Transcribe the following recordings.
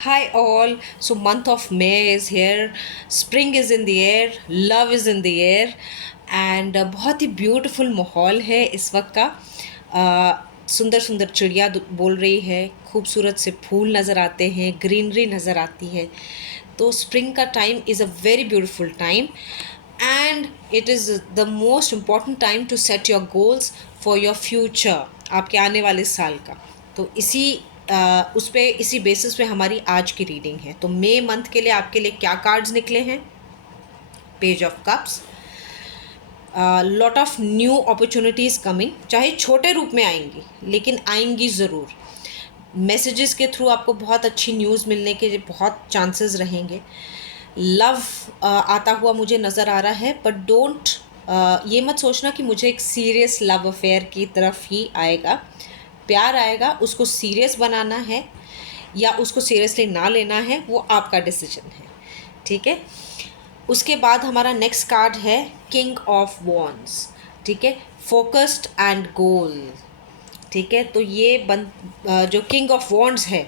Hi all. So month of May is here. Spring is in the air. Love is in the air. And बहुत ही beautiful माहौल है इस वक्त का. सुंदर सुंदर चिड़िया बोल रही है, खूबसूरत से फूल नज़र आते हैं, ग्रीनरी नज़र आती है. तो स्प्रिंग का time is a very beautiful time and it is the most important time to set your goals for your future, आपके आने वाले साल का. तो उस पे इसी बेसिस पे हमारी आज की रीडिंग है. तो मई मंथ के लिए आपके लिए क्या कार्ड्स निकले हैं? Page of cups. Lot of new opportunities coming, चाहे छोटे रूप में आएंगी लेकिन आएंगी ज़रूर. मैसेजेस के थ्रू आपको बहुत अच्छी न्यूज़ मिलने के बहुत चांसेस रहेंगे. लव आता हुआ मुझे नज़र आ रहा है, बट डोंट ये मत सोचना कि मुझे एक सीरियस लव अफेयर की तरफ ही आएगा. प्यार आएगा, उसको सीरियस बनाना है या उसको सीरियसली ना लेना है वो आपका डिसीजन है. ठीक है. उसके बाद हमारा नेक्स्ट कार्ड है किंग ऑफ वॉन्ड्स. ठीक है. फोकस्ड एंड गोल. ठीक है. तो ये जो किंग ऑफ वॉन्ड्स है,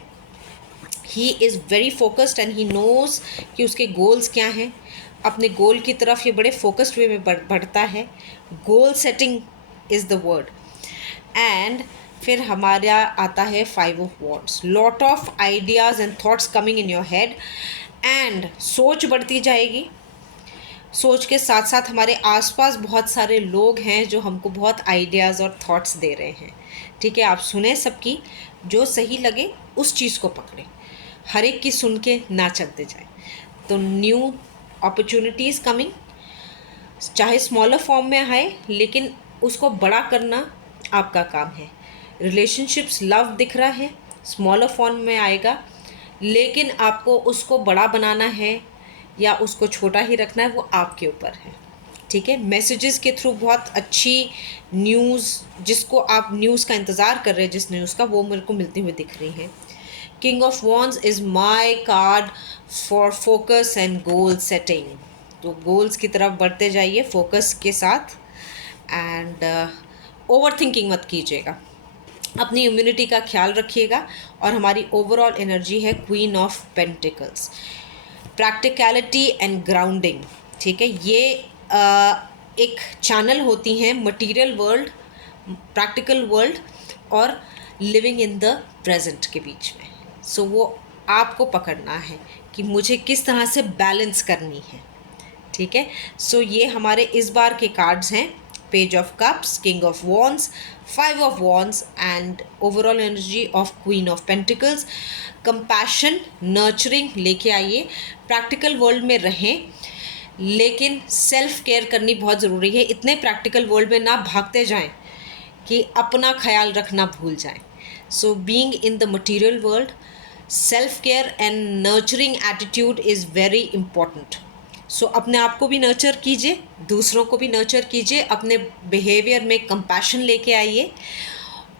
he is very focused and he knows कि उसके गोल्स क्या हैं. अपने गोल की तरफ ये बड़े फोकस्ड वे में बढ़ता है. Goal setting is the word. And फिर हमारा आता है five of wands. Lot of ideas and thoughts coming in your head and सोच बढ़ती जाएगी. सोच के साथ साथ हमारे आसपास बहुत सारे लोग हैं जो हमको बहुत आइडियाज़ और थॉट्स दे रहे हैं. ठीक है. आप सुने सबकी, जो सही लगे उस चीज़ को पकड़ें, हर एक की सुन के ना चलते जाए. तो न्यू अपॉर्चुनिटीज़ कमिंग, चाहे स्मॉलर फॉर्म में आए लेकिन उसको बड़ा करना आपका काम है. रिलेशनशिप्स, लव दिख रहा है, स्मॉलर फॉर्म में आएगा लेकिन आपको उसको बड़ा बनाना है या उसको छोटा ही रखना है, वो आपके ऊपर है. ठीक है. मैसेजेस के थ्रू बहुत अच्छी न्यूज़, जिसको आप न्यूज़ का इंतज़ार कर रहे हैं, जिस न्यूज़ का, वो मेरे को मिलती हुई दिख रही है. King of wands is my card for focus and goal setting. तो गोल्स की तरफ बढ़ते जाइए फोकस के साथ. एंड ओवर थिंकिंग मत कीजिएगा. अपनी इम्यूनिटी का ख्याल रखिएगा. और हमारी ओवरऑल एनर्जी है queen of pentacles. Practicality and grounding. ठीक है. ये एक चैनल होती हैं मटेरियल वर्ल्ड, प्रैक्टिकल वर्ल्ड और लिविंग इन द प्रेजेंट के बीच में. सो वो आपको पकड़ना है कि मुझे किस तरह से बैलेंस करनी है. ठीक है. सो ये हमारे इस बार के कार्ड्स हैं. Page of cups, king of wands, five of wands and overall energy of queen of pentacles. Compassion, nurturing लेके आइए. प्रैक्टिकल वर्ल्ड में रहें लेकिन सेल्फ केयर करनी बहुत ज़रूरी है. इतने प्रैक्टिकल वर्ल्ड में ना भागते जाएं कि अपना ख्याल रखना भूल जाएं. So being in the material world, self care and nurturing attitude is very important. So अपने आप को भी नर्चर कीजिए, दूसरों को भी नर्चर कीजिए. अपने बिहेवियर में कंपैशन लेके आइए.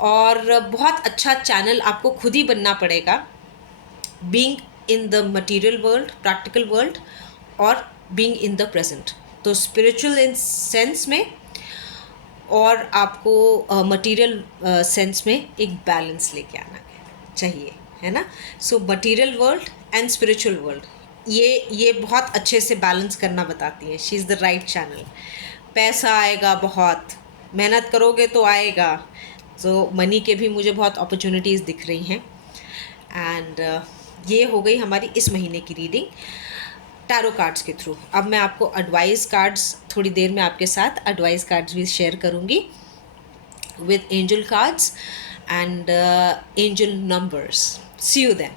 और बहुत अच्छा चैनल आपको खुद ही बनना पड़ेगा, being in the material world, practical world, और बीइंग इन द प्रेजेंट. तो स्पिरिचुअल इन सेंस में और आपको मटेरियल सेंस में एक बैलेंस लेके आना चाहिए, है ना. So material world and spiritual world, ये बहुत अच्छे से बैलेंस करना बताती है. She is the right channel. पैसा आएगा, बहुत मेहनत करोगे तो आएगा. तो मनी के भी मुझे बहुत अपॉर्चुनिटीज़ दिख रही हैं. एंड ये हो गई हमारी इस महीने की रीडिंग टैरो कार्ड्स के थ्रू. अब मैं आपको एडवाइस कार्ड्स, थोड़ी देर में आपके साथ एडवाइस कार्ड्स भी शेयर करूँगी with angel cards and angel numbers. See you then.